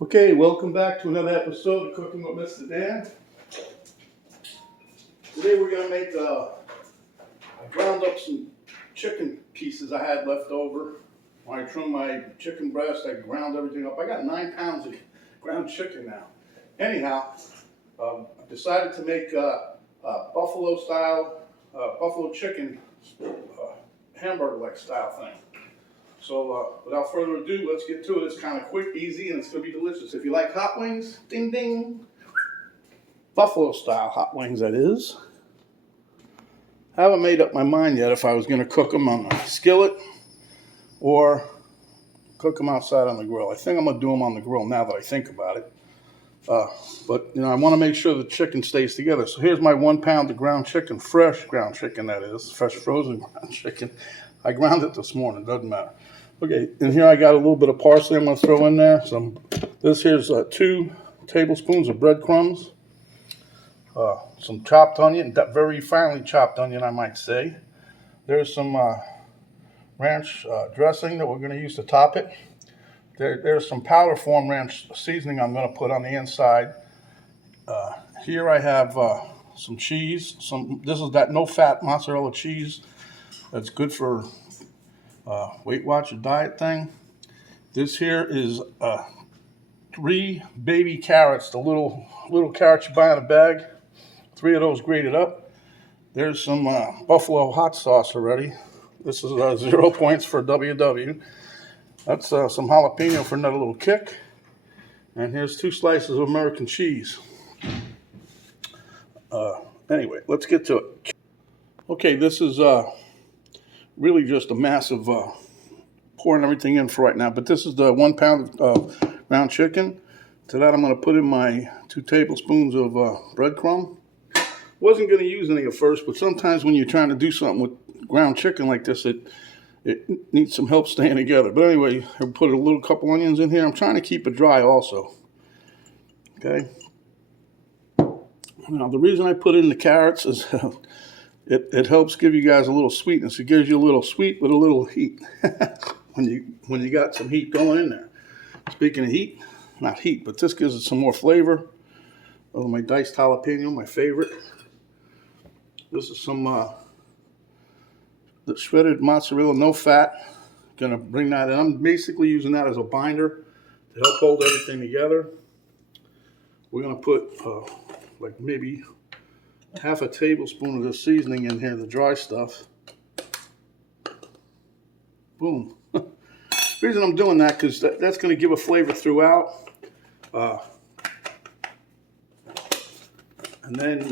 Okay, welcome back to another episode of Cooking with Mr. Dan. Today we're gonna make, I ground up some chicken pieces I had left over. When I trimmed my chicken breast, I ground everything up. I got 9 pounds of ground chicken now. Anyhow, I decided to make buffalo style, buffalo chicken hamburger-like style thing. So without further ado, let's get to it. It's kind of quick, easy, and it's going to be delicious. If you like hot wings, ding ding. Buffalo style hot wings, that is. I haven't made up my mind yet if I was going to cook them on a skillet or cook them outside on the grill. I think I'm going to do them on the grill now that I think about it. But I want to make sure the chicken stays together. So here's my 1 pound of ground chicken, fresh ground chicken that is, fresh frozen ground chicken. I ground it this morning, doesn't matter. Okay, and here I got a little bit of parsley I'm going to throw in there. This here's 2 tablespoons of breadcrumbs. Some chopped onion, very finely chopped onion, I might say. There's some ranch dressing that we're going to use to top it. There's some powder form ranch seasoning I'm going to put on the inside. Here I have some cheese. This is that no-fat mozzarella cheese. That's good for Weight Watcher diet thing. This here is 3 baby carrots, the little carrots you buy in a bag. 3 of those grated up. There's some buffalo hot sauce already. This is 0 points for WW. That's some jalapeno for another little kick. And here's 2 slices of American cheese. Anyway, let's get to it. Okay, this is really just a massive pouring everything in for right now. But this is the 1 pound of ground chicken. To that I'm going to put in my 2 tablespoons of breadcrumb. Wasn't going to use any at first, but sometimes when you're trying to do something with ground chicken like this, it needs some help staying together. But anyway, I put a couple onions in here. I'm trying to keep it dry also. Okay. Now the reason I put in the carrots is it helps give you guys a little sweetness. It gives you a little sweet with a little heat when you got some heat going in there. Speaking of heat, not heat, but this gives it some more flavor. Oh, my diced jalapeno, my favorite. This is some the shredded mozzarella, no fat. Gonna bring that in. I'm basically using that as a binder to help hold everything together. We're gonna put like maybe half a tablespoon of this seasoning in here, the dry stuff. Boom. The reason I'm doing that because that's going to give a flavor throughout. And then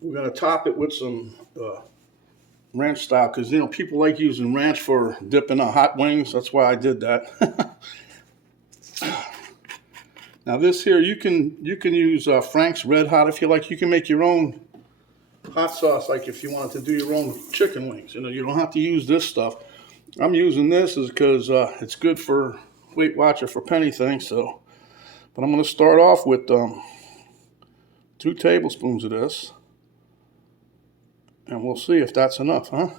we're going to top it with some ranch style because people like using ranch for dipping hot wings. That's why I did that. Now this here you can use Frank's Red Hot if you like. You can make your own hot sauce, like if you wanted to do your own chicken wings. You don't have to use this stuff. I'm using this because it's good for Weight Watcher for penny things. So, but I'm going to start off with 2 tablespoons of this, and we'll see if that's enough, huh?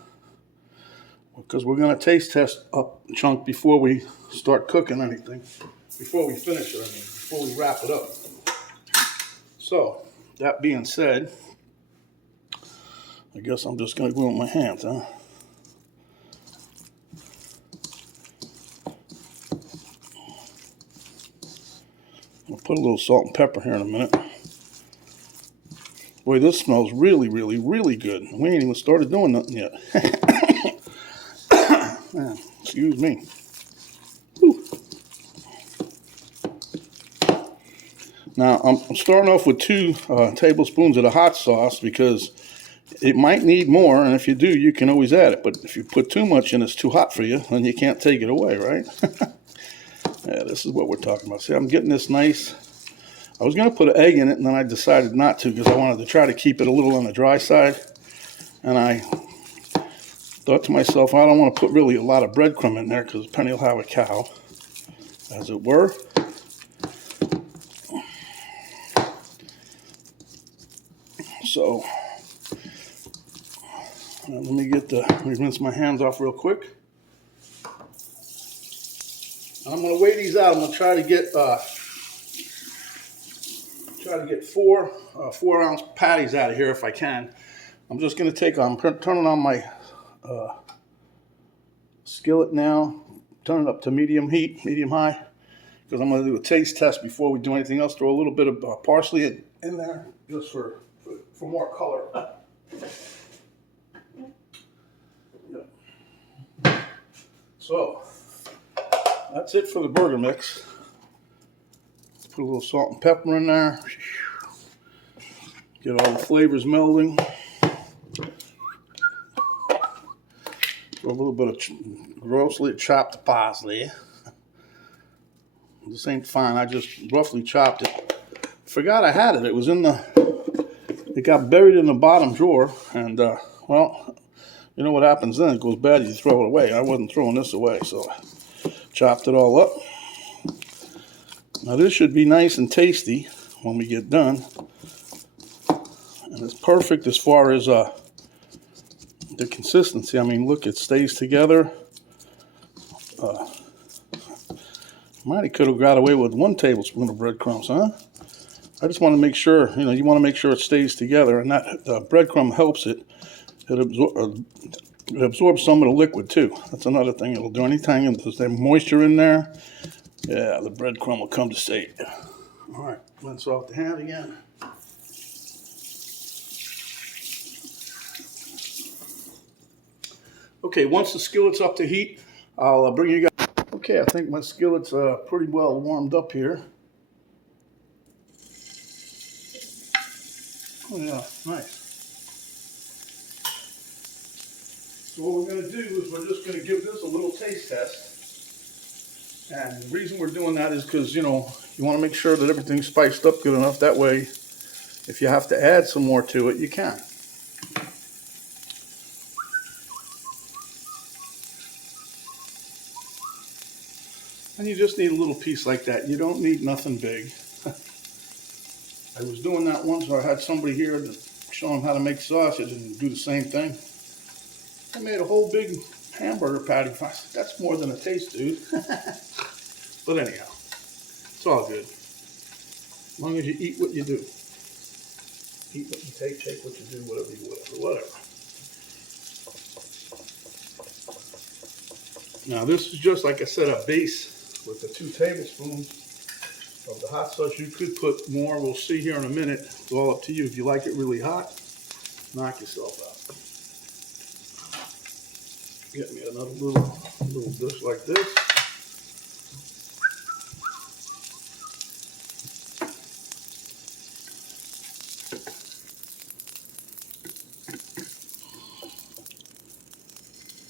Because we're going to taste test up a chunk before we start cooking anything, before we finish it. Before we wrap it up. So, that being said, I guess I'm just going to go with my hands, huh? I'll put a little salt and pepper here in a minute. Boy, this smells really, really, really good. We ain't even started doing nothing yet. Man, excuse me. Whew. Now, I'm starting off with 2 tablespoons of the hot sauce because it might need more, and if you do, you can always add it. But if you put too much in, it's too hot for you, then you can't take it away, right? Yeah, this is what we're talking about. See, I'm getting this nice. I was going to put an egg in it, and then I decided not to because I wanted to try to keep it a little on the dry side. And I thought to myself, I don't want to put really a lot of breadcrumb in there because Penny will have a cow, as it were. So, let me rinse my hands off real quick. I'm going to weigh these out. I'm going to try to get try to get 4-ounce patties out of here if I can. I'm just going to I'm turning on my skillet now, turn it up to medium high, because I'm going to do a taste test before we do anything else. Throw a little bit of parsley in there just for more color. Yep. So that's it for the burger mix. Put a little salt and pepper in there. Get all the flavors melding. Throw a little bit of grossly chopped parsley. This ain't fine. I just roughly chopped it. Forgot I had it. It was in it got buried in the bottom drawer. And, well, you know what happens then? It goes bad, you throw it away. I wasn't throwing this away, so I chopped it all up. Now this should be nice and tasty when we get done. And it's perfect as far as the consistency. I mean, look, it stays together. Might have could have got away with 1 tablespoon of breadcrumbs, huh? I just want to make sure, you want to make sure it stays together, and that breadcrumb helps it. It absorbs some of the liquid too. That's another thing it'll do. Anytime there's moisture in there, yeah, the breadcrumb will come to state. All right, rinse off the hand again. Okay, once the skillet's up to heat, I'll bring you guys. Okay, I think my skillet's pretty well warmed up here. Oh yeah, nice. So what we're going to do is we're just going to give this a little taste test. And the reason we're doing that is because, you want to make sure that everything's spiced up good enough. That way, if you have to add some more to it, you can. And you just need a little piece like that. You don't need nothing big. I was doing that once where I had somebody here to show them how to make sausage and do the same thing. I made a whole big hamburger patty. That's more than a taste, dude. But anyhow, it's all good. As long as you eat what you do. Eat what you take what you do, whatever. Now this is just, like I said, a base with the 2 tablespoons of the hot sauce. You could put more. We'll see here in a minute. It's all up to you. If you like it really hot, knock yourself out. Get me another little dish like this.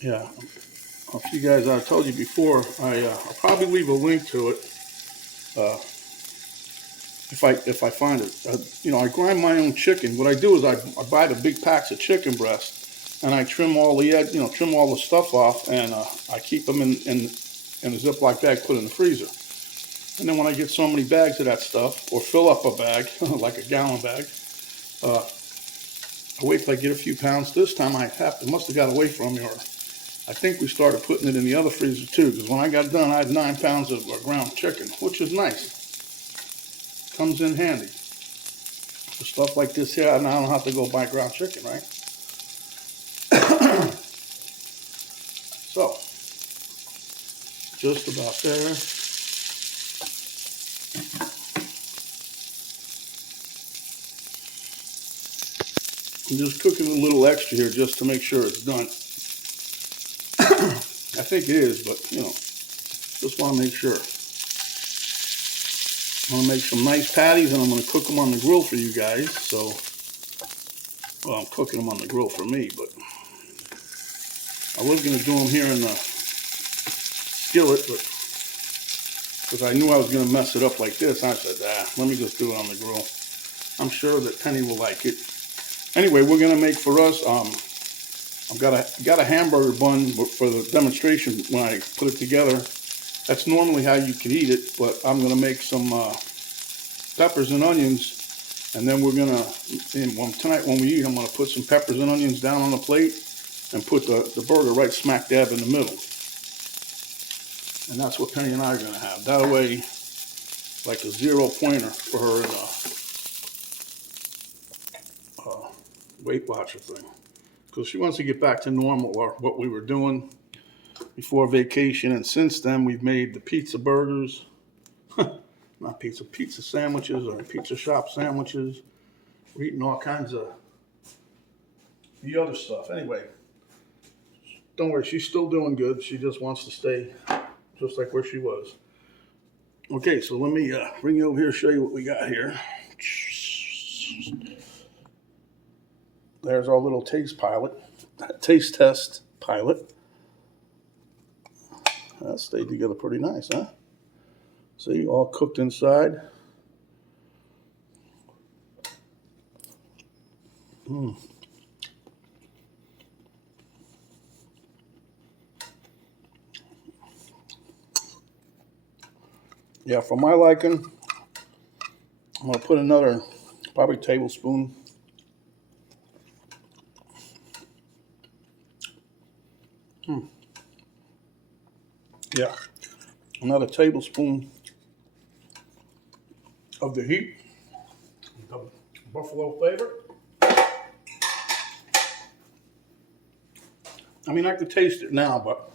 Yeah, if you guys, I told you before, I'll probably leave a link to it if I find it. I grind my own chicken. What I do is I buy the big packs of chicken breast. And I trim all the trim all the stuff off, and I keep them in a Ziploc bag, put in the freezer. And then when I get so many bags of that stuff, or fill up a bag, like a gallon bag, I wait till I get a few pounds. This time it must have got away from me, or I think we started putting it in the other freezer too, because when I got done, I had 9 pounds of ground chicken, which is nice. Comes in handy. For stuff like this here, now I don't have to go buy ground chicken, right? So, just about there. I'm just cooking a little extra here just to make sure it's done. I think it is, but just want to make sure. I'm going to make some nice patties, and I'm going to cook them on the grill for you guys. So, well, I'm cooking them on the grill for me, but I was going to do them here in the skillet, but because I knew I was going to mess it up like this, I said, let me just do it on the grill. I'm sure that Penny will like it. Anyway, we're going to make for us, I've got a hamburger bun for the demonstration when I put it together. That's normally how you could eat it, but I'm going to make some peppers and onions, and then we're going to, tonight when we eat, I'm going to put some peppers and onions down on the plate and put the burger right smack dab in the middle. And that's what Penny and I are going to have. That way, like a 0 pointer for her Weight Watcher thing. Because she wants to get back to normal or what we were doing before vacation. And since then, we've made the pizza burgers. Not pizza, pizza sandwiches or pizza shop sandwiches. We're eating all kinds of the other stuff. Anyway, don't worry, she's still doing good. She just wants to stay just like where she was. Okay, so let me bring you over here and show you what we got here. There's our little taste test pilot. That stayed together pretty nice, huh? See, all cooked inside. Yeah, for my liking, I'm going to put another probably tablespoon. Yeah, another tablespoon of the heat, the buffalo flavor. I mean, I could taste it now, but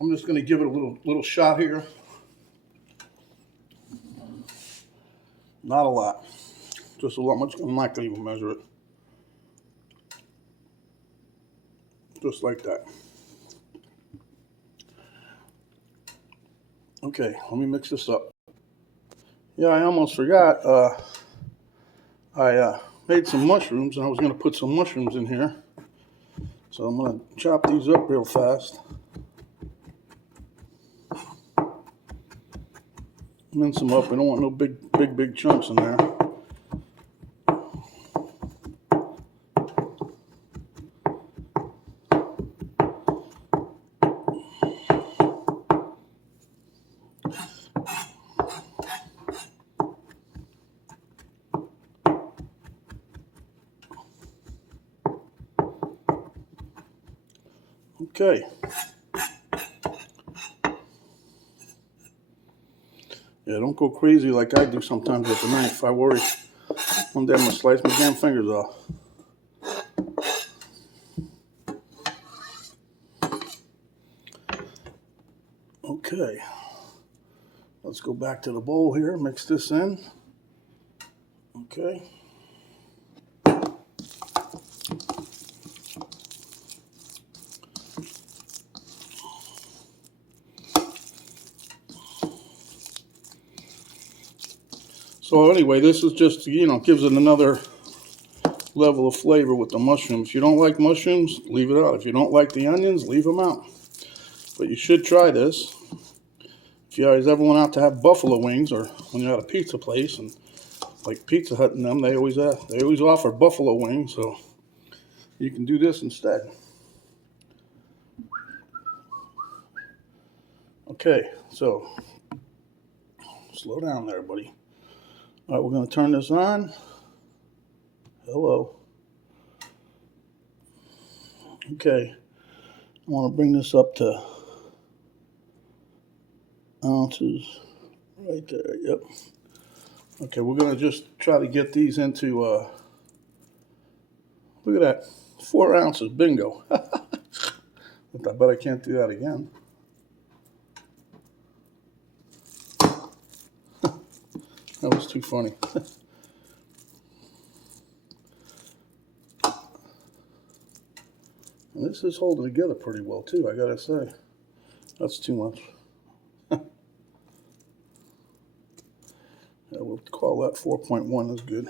I'm just going to give it a little shot here. Not a lot, just a lot much. I'm not going to even measure it. Just like that. Okay, let me mix this up. Yeah, I almost forgot. I made some mushrooms, and I was going to put some mushrooms in here. So I'm going to chop these up real fast. Mince them up. I don't want no big chunks in there. Okay. Yeah, don't go crazy like I do sometimes with the knife. I worry one day I'm going to slice my damn fingers off. Okay. Let's go back to the bowl here, mix this in. Okay. So anyway, this is just, gives it another level of flavor with the mushrooms. If you don't like mushrooms, leave it out. If you don't like the onions, leave them out. But you should try this. If you guys ever went out to have buffalo wings, or when you're at a pizza place, and like Pizza Hut and them, they always offer buffalo wings, so you can do this instead. Okay, so slow down there, buddy. All right, we're going to turn this on. Hello. Okay, I want to bring this up to ounces right there. Yep. Okay, we're going to just try to get these into, look at that, 4 ounces, bingo. I bet I can't do that again. That was too funny. And this is holding together pretty well too, I gotta say. That's too much. Yeah, we'll call that 4.1 is good.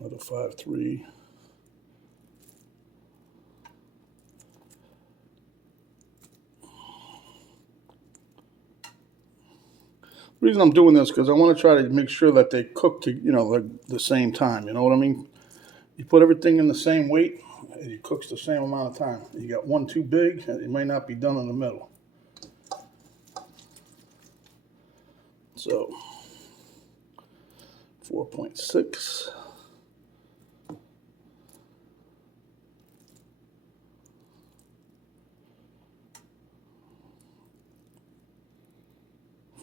Another 5.3. The reason I'm doing this because I want to try to make sure that they cook to, the same time. You know what I mean? You put everything in the same weight, and it cooks the same amount of time. You got one too big, and it may not be done in the middle. So, 4.6.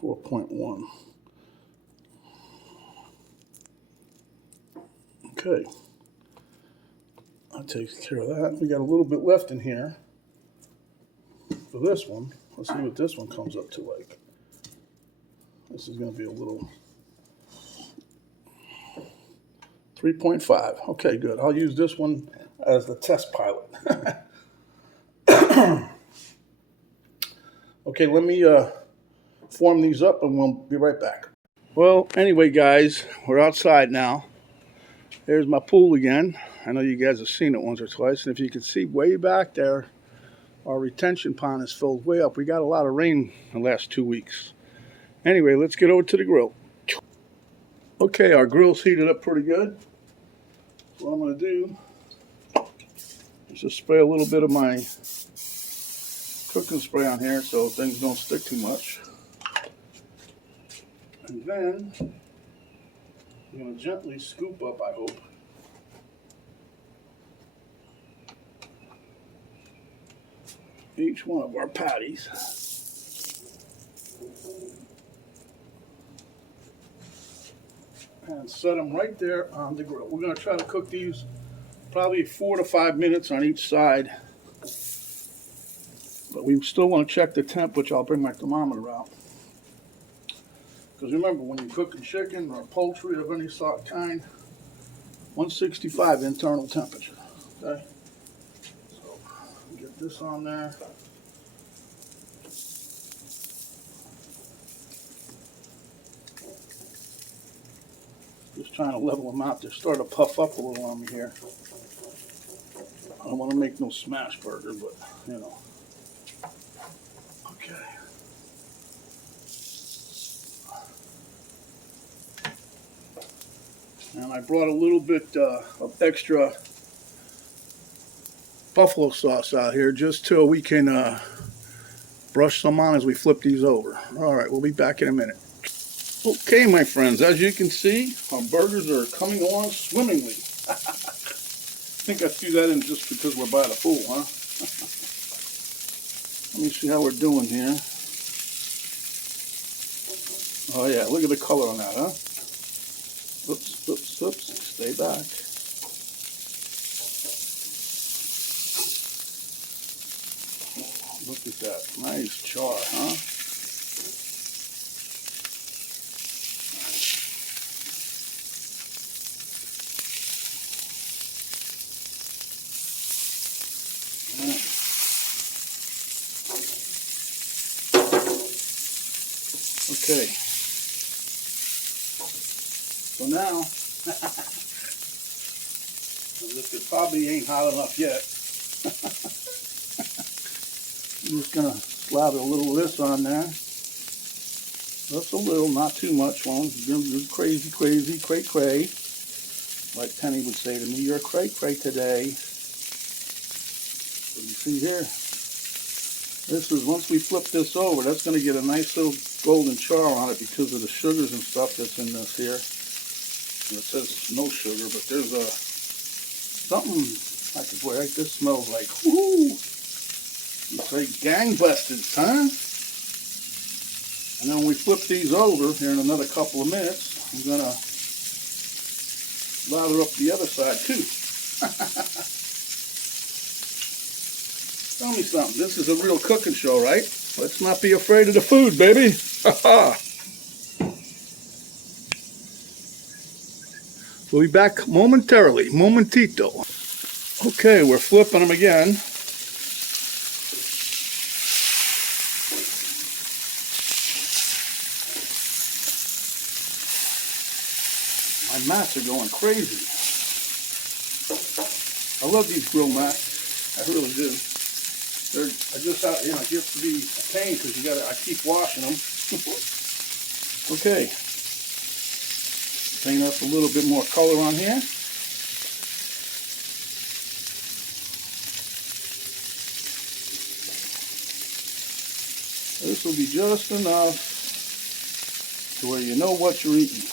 4.1. Okay. That takes care of that. We got a little bit left in here for this one. Let's see what this one comes up to like. This is going to be a little 3.5. Okay, good. I'll use this one as the test pilot. Okay, let me form these up and we'll be right back. Well, anyway, guys, we're outside now. There's my pool again. I know you guys have seen it once or twice. And if you can see way back there, our retention pond is filled way up. We got a lot of rain the last 2 weeks. Anyway, let's get over to the grill. Okay, our grill's heated up pretty good. So what I'm going to do is just spray a little bit of my cooking spray on here so things don't stick too much. And then I'm going to gently scoop up, I hope, each one of our patties. And set them right there on the grill. We're going to try to cook these probably 4 to 5 minutes on each side. But we still want to check the temp, which I'll bring my thermometer out. Because remember, when you're cooking chicken or poultry of any sort kind, 165 internal temperature. Okay? So, get this on there. Just trying to level them out. They're starting to puff up a little on me here. I don't want to make no smash burger, but, you know. Okay. And I brought a little bit of extra buffalo sauce out here just till we can brush some on as we flip these over. All right, we'll be back in a minute. Okay, my friends, as you can see, our burgers are coming along swimmingly. I think I threw that in just because we're by the pool, huh? Let me see how we're doing here. Oh yeah, look at the color on that, huh? Oops, oops, oops, stay back. Look at that, nice char, huh? Okay. So now, this probably ain't hot enough yet. I'm just gonna slather a little of this on there. Just a little, not too much. Won't do crazy, crazy, cray, cray. Like Penny would say to me, "You're cray, cray today." So you see here, this is once we flip this over, that's gonna get a nice little golden char on it because of the sugars and stuff that's in this here. And it says no sugar, but there's something I could wear. This smells like whoo. You say gangbusters, huh? And then when we flip these over here in another couple of minutes, I'm gonna lather up the other side too. Tell me something. This is a real cooking show, right? Let's not be afraid of the food, baby. We'll be back momentarily. Momentito. Okay, we're flipping them again. My mats are going crazy. I love these grill mats. I really do. I just it gets to be a pain because I keep washing them. Okay. Bring up a little bit more color on here. This will be just enough to where you know what you're eating.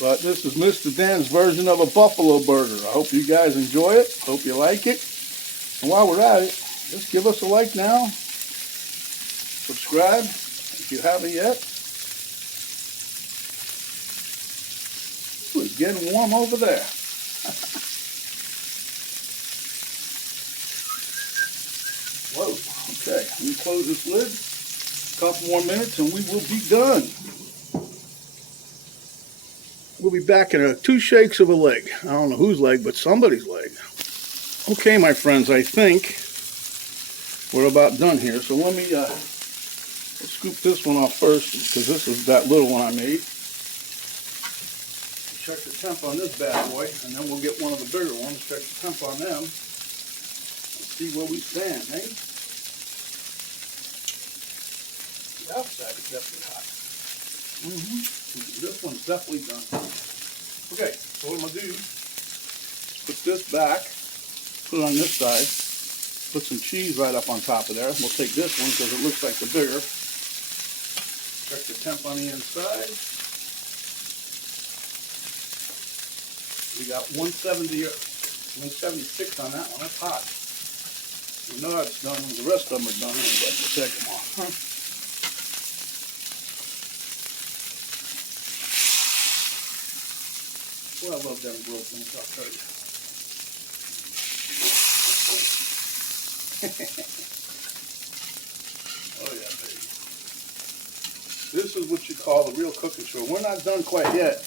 But this is Mr. Dan's version of a buffalo burger. I hope you guys enjoy it. Hope you like it. And while we're at it, just give us a like now. Subscribe if you haven't yet. Ooh, it's getting warm over there. Whoa, okay, let me close this lid. A couple more minutes and we will be done. We'll be back in 2 shakes of a leg. I don't know whose leg, but somebody's leg. Okay, my friends, I think we're about done here. So let me let's scoop this one off first because this is that little one I made. Check the temp on this bad boy, and then we'll get one of the bigger ones. Check the temp on them. Let's see where we stand, eh? The outside is definitely hot. This one's definitely done. Okay, so what I'm gonna do is put this back, put it on this side, put some cheese right up on top of there. We'll take this one because it looks like the bigger. Check the temp on the inside. We got 170 or 176 on that one. That's hot. We know it's done. The rest of them are done, but we'll take them off. Well, I love them grilled things, I'll tell you. Oh yeah, baby. This is what you call the real cooking show. We're not done quite yet.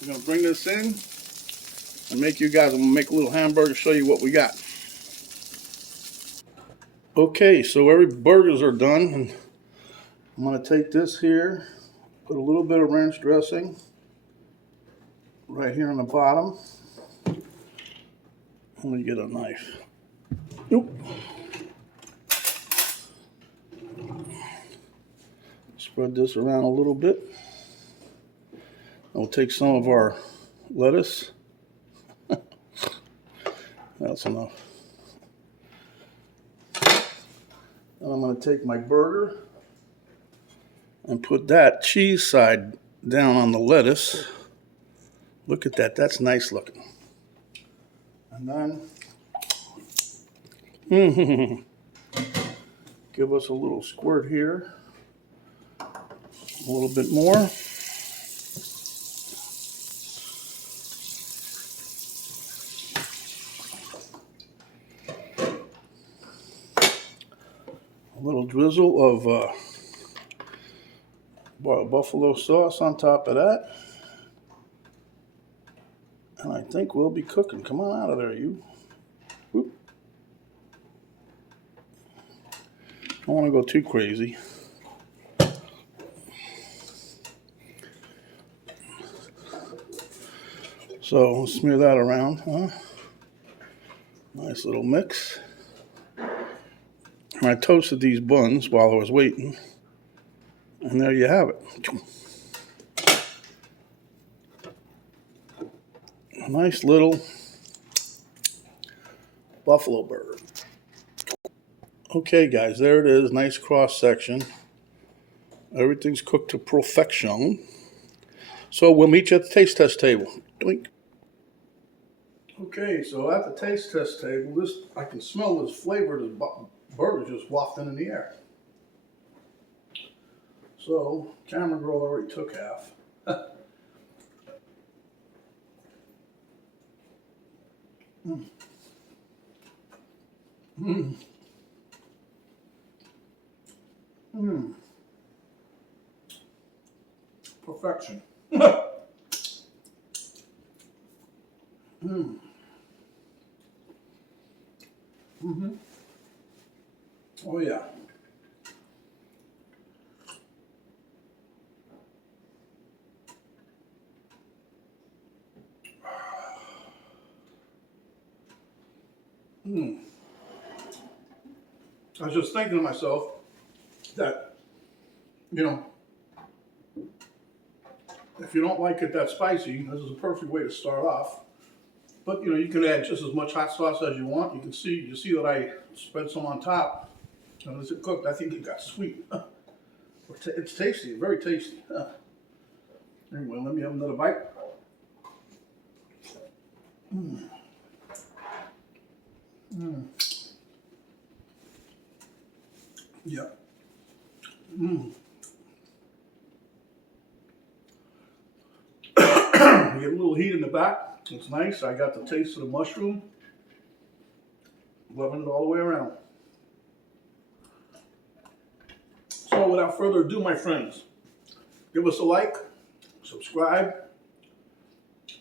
We're gonna bring this in and make you guys. I'm gonna make a little hamburger, show you what we got. Okay, so every burgers are done, and I'm gonna take this here, put a little bit of ranch dressing right here on the bottom. Let me get a knife. Nope. Spread this around a little bit. I'll take some of our lettuce. That's enough. And I'm going to take my burger and put that cheese side down on the lettuce. Look at that. That's nice looking. And then give us a little squirt here. A little bit more. A little drizzle of buffalo sauce on top of that. And I think we'll be cooking. Come on out of there, you. Whoop. Don't want to go too crazy. So we'll smear that around. Huh? Nice little mix. And I toasted these buns while I was waiting. And there you have it. A nice little buffalo burger. Okay, guys, there it is. Nice cross section. Everything's cooked to perfection. So we'll meet you at the taste test table. Doink. Okay, so at the taste test table, I can smell this flavor of the burger just wafting in the air. So, camera girl already took half. Perfection. Oh yeah. I was just thinking to myself that, you know, if you don't like it that spicy, this is a perfect way to start off. But you know, you can add just as much hot sauce as you want. You see that I spread some on top. And as it cooked, I think it got sweet. It's tasty, very tasty. Anyway, let me have another bite. Mm. Mm. Yeah. Mm. You get a little heat in the back. It's nice. I got the taste of the mushroom. Loving it all the way around. So without further ado, my friends, give us a like, subscribe,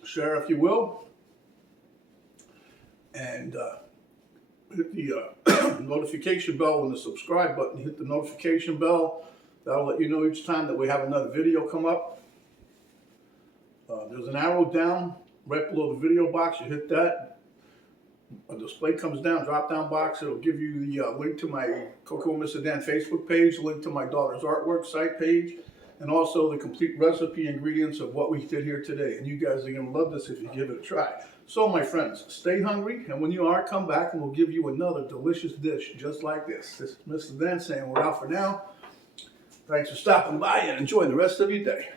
share if you will, and hit the notification bell on the subscribe button. Hit the notification bell. That'll let you know each time that we have another video come up. There's an arrow down right below the video box. You hit that. A display comes down, drop down box. It'll give you the link to my Coco and Mr. Dan Facebook page, link to my daughter's artwork site page, and also the complete recipe ingredients of what we did here today. And you guys are going to love this if you give it a try. So my friends, stay hungry, and when you are, come back and we'll give you another delicious dish just like this. This is Mr. Dan saying we're out for now. Thanks for stopping by and enjoy the rest of your day.